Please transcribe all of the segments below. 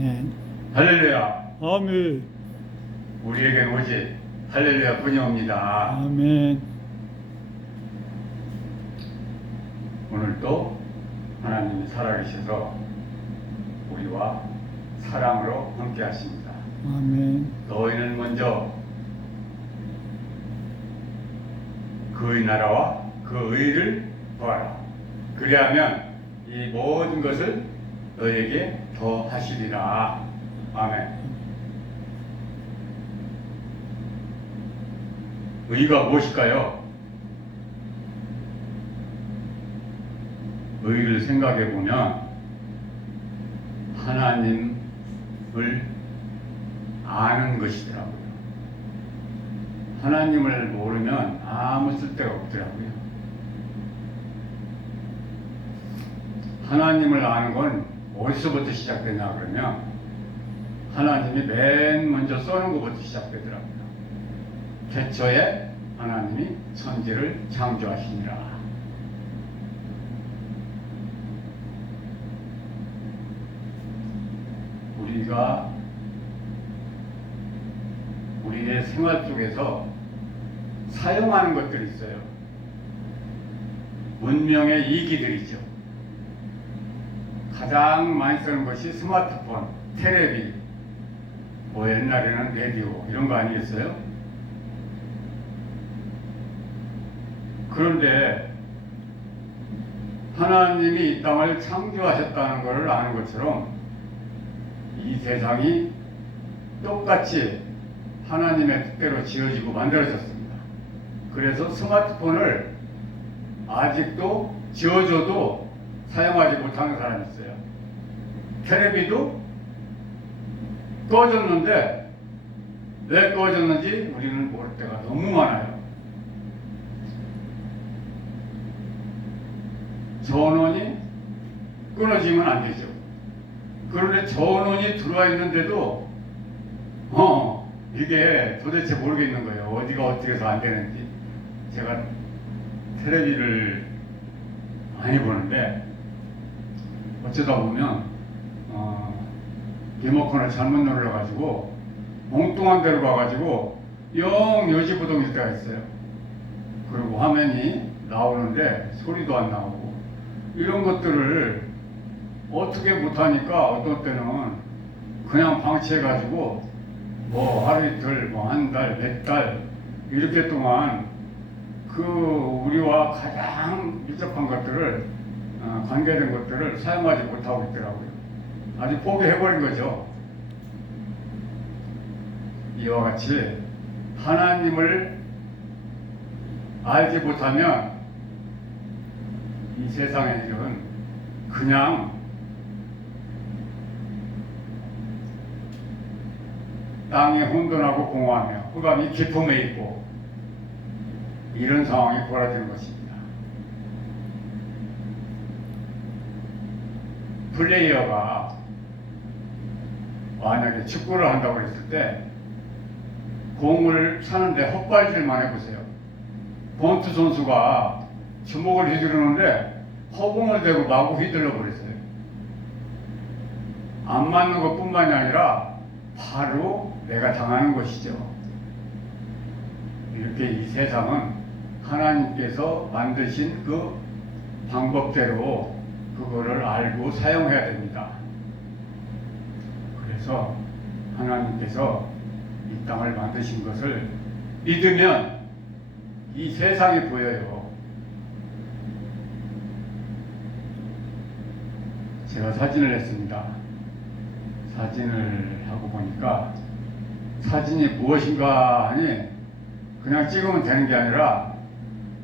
아멘. 할렐루야. 아멘. 우리에겐 오직 할렐루야 뿐이옵니다. 아멘. 오늘도 하나님이 살아계셔서 우리와 사랑으로 함께 하십니다. 아멘. 너희는 먼저 그의 나라와 그 의를 구하라. 그리하면 이 모든 것을 너에게 더 하시리라. 아멘. 의가 무엇일까요? 의를 생각해 보면 하나님을 아는 것이더라고요. 하나님을 모르면 아무 쓸데가 없더라고요. 하나님을 아는 건 어디서부터 시작되냐 그러면 하나님이 맨 먼저 써는 것부터 시작되더라고요. 태초에 하나님이 천지를 창조하시니라. 우리가 우리의 생활 속에서 사용하는 것들이 있어요. 문명의 이기들이죠. 가장 많이 쓰는 것이 스마트폰, 테레비, 뭐 옛날에는 라디오 이런 거 아니겠어요? 그런데 하나님이 이 땅을 창조하셨다는 것을 아는 것처럼 이 세상이 똑같이 하나님의 뜻대로 지어지고 만들어졌습니다. 그래서 스마트폰을 아직도 지어줘도 사용하지 못하는 사람이 있어요. 텔레비도 꺼졌는데 왜 꺼졌는지 우리는 모를 때가 너무 많아요. 전원이 끊어지면 안 되죠. 그런데 전원이 들어와 있는데도 이게 도대체 모르겠는 거예요. 어디가 어떻게 해서 안 되는지. 제가 텔레비를 많이 보는데 어쩌다 보면 리모컨을 잘못 눌러가지고 엉뚱한 데로 가가지고 영 요지부동일 때가 있어요. 그리고 화면이 나오는데 소리도 안 나오고 이런 것들을 어떻게 못하니까 어떤 때는 그냥 방치해가지고 뭐 하루 이틀, 뭐 한 달, 몇 달 이렇게 동안 그 우리와 가장 밀접한 것들을 관계된 것들을 사용하지 못하고 있더라고요. 아주 포기해버린 거죠. 이와 같이 하나님을 알지 못하면 이 세상의 일은 그냥 땅이 혼돈하고 공허하며 흑암이 깊음에 있고 이런 상황이 벌어지는 것입니다. 플레이어가 만약에 축구를 한다고 했을 때 공을 차는데 헛발질만 해보세요. 권투 선수가 주먹을 휘두르는데 허공을 대고 마구 휘둘러 버렸어요. 안 맞는 것뿐만이 아니라 바로 내가 당하는 것이죠. 이렇게 이 세상은 하나님께서 만드신 그 방법대로 그거를 알고 사용해야 됩니다. 그래서 하나님께서 이 땅을 만드신 것을 믿으면 이 세상이 보여요. 제가 사진을 했습니다. 사진을 하고 보니까 사진이 무엇인가 하니 그냥 찍으면 되는 게 아니라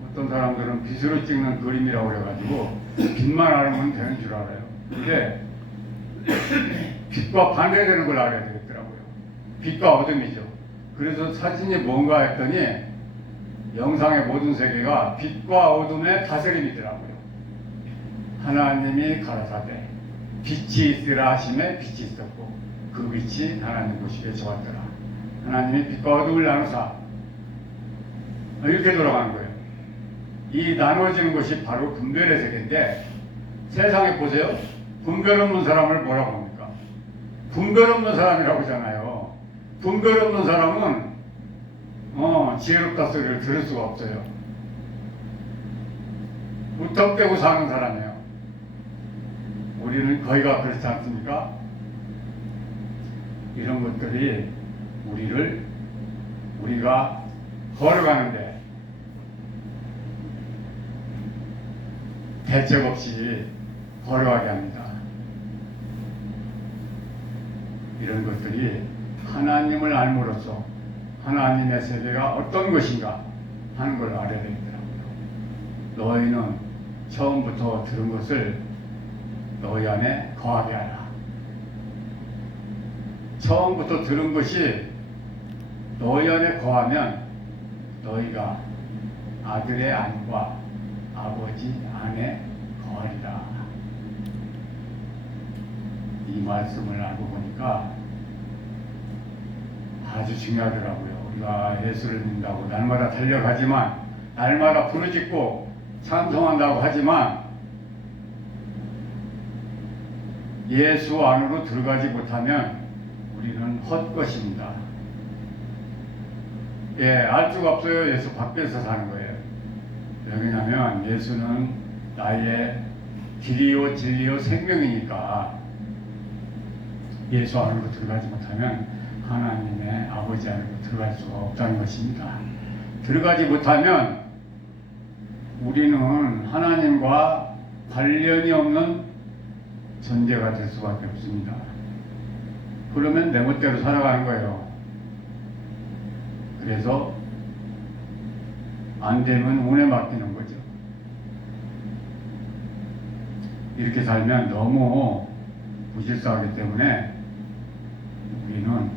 어떤 사람들은 빗으로 찍는 그림이라고 그래가지고 빛만 알면 되는 줄 알아요. 근데 빛과 반대되는 걸 알아야 되겠더라고요. 빛과 어둠이죠. 그래서 사진이 뭔가 했더니 영상의 모든 세계가 빛과 어둠의 다스림이더라고요. 하나님이 가라사대 빛이 있으라 하심에 빛이 있었고 그 빛이 하나님 보시기에 좋았더라. 하나님이 빛과 어둠을 나누사 이렇게 돌아가는 거예요. 이 나눠지는 것이 바로 분별의 세계인데 세상에 보세요. 분별 없는 사람을 뭐라고 합니까? 분별 없는 사람이라고 하잖아요. 분별 없는 사람은 지혜롭다 소리를 들을 수가 없어요. 무턱대고 사는 사람이에요. 우리는 거의가 그렇지 않습니까? 이런 것들이 우리가 걸어가는데 대책 없이 걸어가게 합니다. 이런 것들이 하나님을 알므로써 하나님의 세계가 어떤 것인가 하는 걸 알아야 되더라고요. 너희는 처음부터 들은 것을 너희 안에 거하게 하라. 처음부터 들은 것이 너희 안에 거하면 너희가 아들의 안과 아버지 안에 거하리라. 이 말씀을 알고 보니까 아주 중요하더라고요. 우리가 예수를 믿는다고 날마다 달려가지만, 날마다 부르짖고 찬송한다고 하지만 예수 안으로 들어가지 못하면 우리는 헛것입니다. 알 수가 없어요. 예수 밖에서 사는 거예요. 왜냐하면 예수는 나의 길이요 진리요 생명이니까 예수 안으로 들어가지 못하면 하나님의 아버지 안으로 들어갈 수가 없다는 것입니다. 들어가지 못하면 우리는 하나님과 관련이 없는 존재가 될 수밖에 없습니다. 그러면 내 멋대로 살아가는 거예요. 그래서 안 되면 운에 맡기는 거죠. 이렇게 살면 너무 부질서하기 때문에 우리는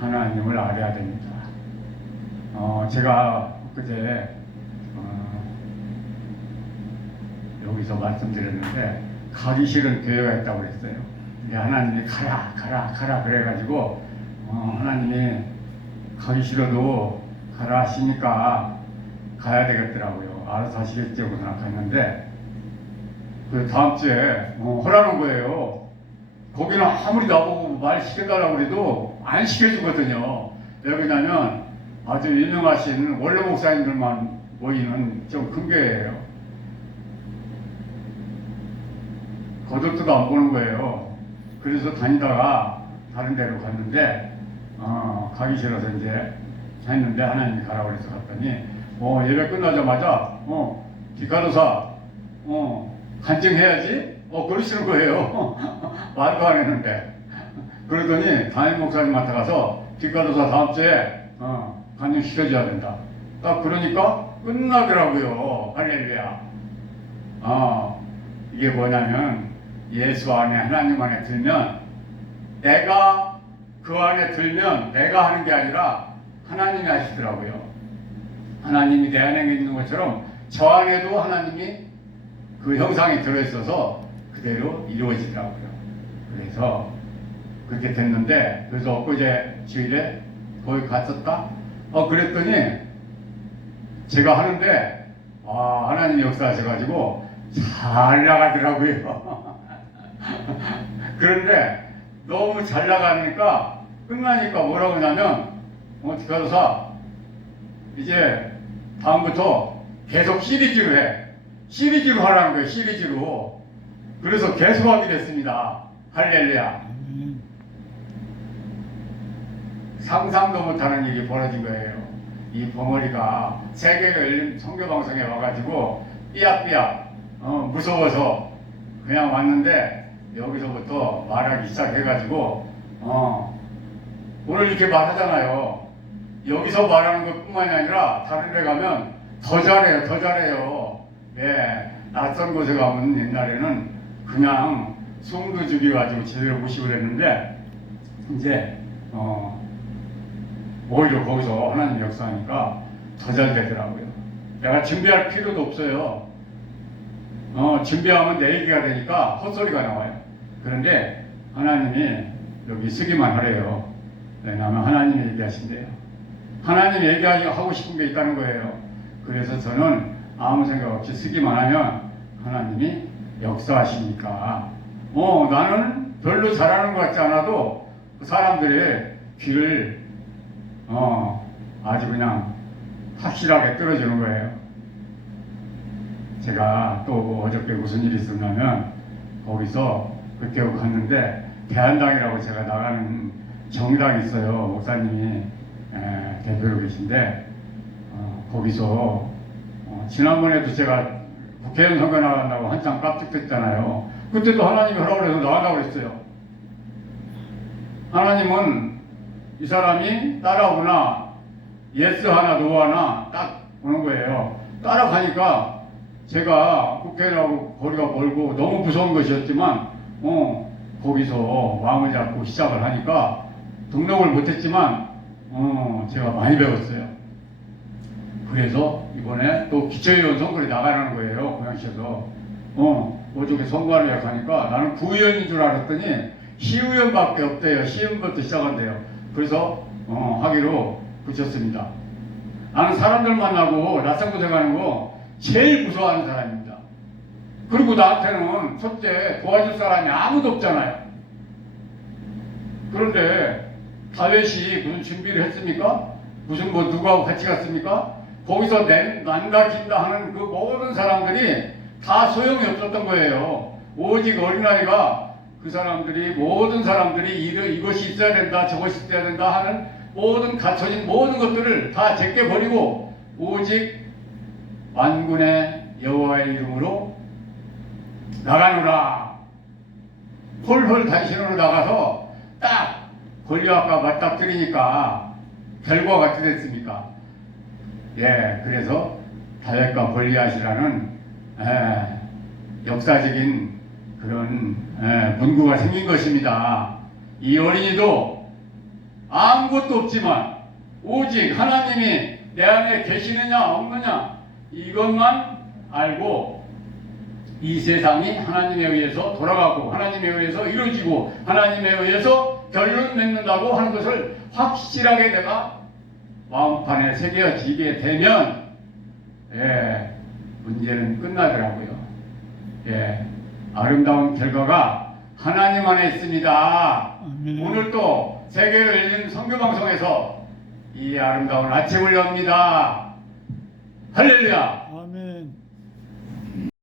하나님을 알아야 됩니다. 제가 그제 여기서 말씀드렸는데 가기 싫은 교회가 있다고 그랬어요. 근데 하나님이 가라 그래가지고 하나님이 가기 싫어도 가라 하시니까 가야 되겠더라고요. 알아서 하시겠지 하고 생각했는데 그 다음 주에 하라는 거예요. 거기는 아무리 나보고 말 시켜달라고 해도 안 시켜주거든요. 왜 그러냐면 아주 유명하신 원로 목사님들만 모이는 좀 큰 교회예요. 거들떠도 안 보는 거예요. 그래서 다니다가 다른 데로 갔는데 가기 싫어서 이제 했는데 하나님이 가라고 그래서 갔더니 예배 끝나자마자 기카도사 간증해야지 그러시는 거예요. 말도 안 했는데. 그러더니 담임 목사님한테 가서 기카도사 다음 주에 간증 시켜줘야 된다. 딱 그러니까 끝나더라고요. 할렐루야. 이게 뭐냐면 예수 안에 하나님 안에 들면 내가 그 안에 들면 내가 하는 게 아니라 하나님이 하시더라고요. 하나님이 내 안에 있는 것처럼 저 안에도 하나님이 그 형상이 들어있어서 그대로 이루어지더라고요. 그래서 그렇게 됐는데, 그래서 엊그제 주일에 거기 갔었다? 그랬더니 제가 하는데 하나님이 역사하셔가지고 잘 나가더라고요. 그런데 너무 잘 나가니까 끝나니까 뭐라고 하냐면 기카도사 이제 다음부터 계속 시리즈로 해. 시리즈로 하라는 거예요. 시리즈로. 그래서 계속 하게 됐습니다. 할렐루야. 상상도 못하는 일이 벌어진 거예요. 이 벙어리가 세계가 열린 선교방송에 와가지고 삐약삐약 무서워서 그냥 왔는데 여기서부터 말하기 시작해가지고 오늘 이렇게 말하잖아요. 여기서 말하는 것뿐만이 아니라 다른 데 가면 더 잘해요. 낯선 곳에 가면 옛날에는 그냥 숨도 죽여가지고 제대로 무식을 했는데 이제 오히려 거기서 하나님 역사하니까 더 잘 되더라고요. 내가 준비할 필요도 없어요. 준비하면 내 얘기가 되니까 헛소리가 나와요. 그런데 하나님이 여기 쓰기만 하래요. 왜냐하면 하나님이 얘기하신대요. 하나님이 얘기하고 싶은 게 있다는 거예요. 그래서 저는 아무 생각 없이 쓰기만 하면 하나님이 역사하시니까 나는 별로 잘하는 것 같지 않아도 사람들의 귀를 아주 그냥 확실하게 뚫어주는 거예요. 제가 또 어저께 무슨 일이 있었냐면 거기서 그때 갔는데 대한당이라고 제가 나가는 정당이 있어요. 목사님이 대표로 계신데 거기서 지난번에도 제가 국회의원 선거 나간다고 한참 깜찍했잖아요. 그때도 하나님이 하라고 해서 나간다고 그랬어요. 하나님은 이 사람이 따라오나 예스 하나 노 하나 딱 오는 거예요. 따라가니까 제가 국회라고 거리가 멀고 너무 무서운 것이었지만 거기서 마음을 잡고 시작을 하니까 등록을 못했지만 제가 많이 배웠어요. 그래서 이번에 또 기초의원 선거에 나가라는 거예요. 고양시에서 어저께 선거하러 약하니까 나는 구의원인 줄 알았더니 시의원밖에 없대요. 시의원부터 시작한대요. 그래서 하기로 붙였습니다. 나는 사람들 만나고 낯선 곳에 가는 거 제일 무서워하는 사람입니다. 그리고 나한테는 첫째 도와줄 사람이 아무도 없잖아요. 그런데 다윗이 무슨 준비를 했습니까? 무슨 뭐 누구하고 같이 갔습니까? 거기서 난다 긴다 하는 그 모든 사람들이 다 소용이 없었던 거예요. 오직 어린아이가 그 사람들이 모든 사람들이 이것이 있어야 된다 저것이 있어야 된다 하는 모든 갖춰진 모든 것들을 다 제껴버리고 오직 만군의 여호와의 이름으로 나가노라. 홀홀 단신으로 나가서 딱 골리앗과 맞닥뜨리니까 결과가 어떻게 됐습니까? 예, 그래서 다윗과 골리앗이라는 역사적인 그런 문구가 생긴 것입니다. 이 어린이도 아무것도 없지만 오직 하나님이 내 안에 계시느냐 없느냐 이것만 알고 이 세상이 하나님에 의해서 돌아가고 하나님에 의해서 이루어지고 하나님에 의해서 결론 맺는다고 하는 것을 확실하게 내가 마음판에 새겨지게 되면 문제는 끝나더라고요. 아름다운 결과가 하나님 안에 있습니다. 오늘 또 세계를 열린 선교방송에서 이 아름다운 아침을 엽니다. 할렐루야.